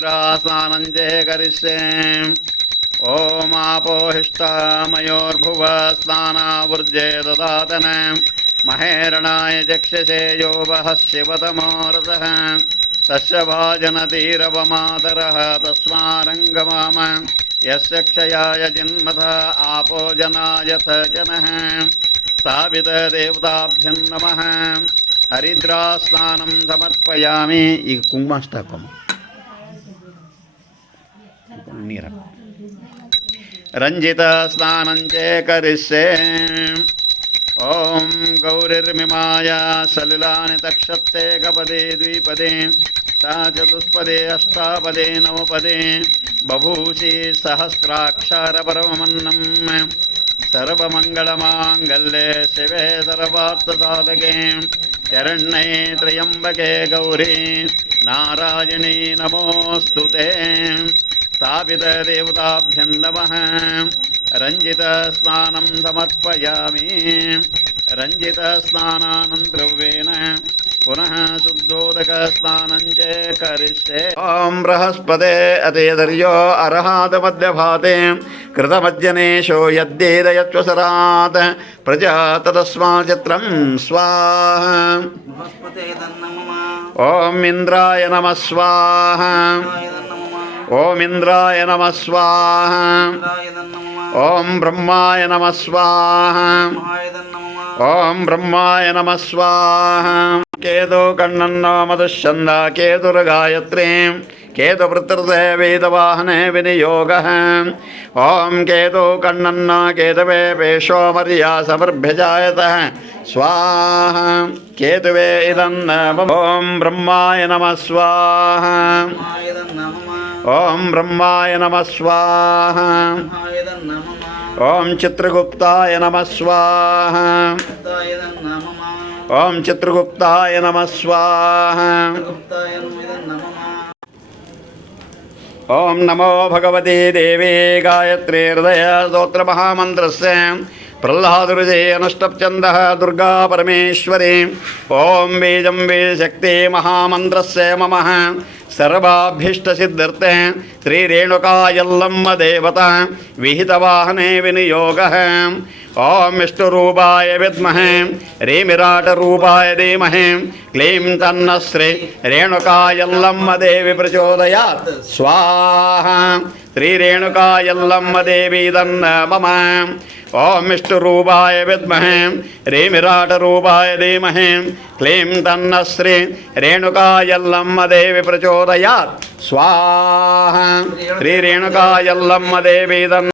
हरिद्रास्नानं च करिष्ये ॐ आपोहिष्टामयोर्भुव स्नानावृज्ये ददातन महेरणाय चक्षसे यो वः शिवतमो रथः तस्य भाजनतीरवमातरः तस्मारङ्गमाम यस्य क्षयाय जिन्मथ आपो जनायथ जनः स्थापितदेवताभ्यं नमः हरिद्रास्नानं समर्पयामि ಈಗ ಕುಂಕುಮ ಹಾಕೋಣ ನೀರು ರಂಜಿತ ಸ್ನಾನಂ ಚ ಕರಿಷ್ಯೆ ಓಂ ಗೌರಿರ್ಮಿಮಾಯ ಸಲಿಲಾನಿ ತಕ್ಷತೆ ಗಪದೇ ದ್ವಿಪದೇ सा चतुष्पदे अष्टापदे नवपदे बभूषि सहस्राक्षरपरमन्नं सर्वमङ्गलमाङ्गल्ये शिवे सर्वार्थसाधके शरण्ये त्र्यम्बके गौरी नारायणी नमोऽस्तु ते स्थापितदेवताभ्यं नमः रञ्जितस्नानं समर्पयामि रञ्जितस्नानानन्तरं पुनः शुद्धोदकस्नानं च करिष्ये ॐ बृहस्पते अतेदर्यो अर्हातमध्यभाते कृतमज्जनेशो यद्येदयत्वसरात् प्रजा तदस्माचित्रं स्वाहा ॐ इन्द्राय नमः स्वाहा ॐ इन्द्राय नमः स्वाहा ॐ ब्रह्माय नमः स्वाहा ॐ ब्रह्माय नमः स्वाहा केतु कण्णन्नो मधुश्चन्दा केतुर्गायत्रीं केतुवृत्तृते वेदवाहने विनियोगः ॐ केतु कण्णन्नो केतवे पेशो मर्या समर्भ्यजायतः स्वाहा केतुवे इदं ॐ ब्रह्माय नमः स्वाहा ॐ ब्रह्माय नमः स्वाहा ॐ चित्रगुप्ताय नमः स्वाहा ॐ चित्रगुप्ताय नमः स्वाहा ॐ नमो भगवते देवे गायत्री हृदय स्तोत्र महामन्त्रस्य प्रह्लादरुजे अनुष्टप्छन्दः दुर्गा परमेश्वरी ॐ बीजं वेदशक्ति महामन्त्रस्य मम सर्वाभीष्टसिद्ध्यर्थे श्रीरेणुकायल्लम्म देवता विहितवाहने विनियोगः ॐ विष्णुरूपाय विद्महे ह्रीमिराटरूपाय धीमहि क्लीं तन्नः श्री रेणुकायल्लम्म देवी प्रचोदयात् स्वाहा श्रीरेणुकायल्लम्म देवी तन्न मम ॐ विष्णुरूपाय विद्महे ह्रीमिराटरूपाय धीमहि क्लीं तन्नः श्री रेणुकायल्लम्म देवी प्रचोदयात् स्वाहा श्रीरेणुकायल्लम्म देवी तन्न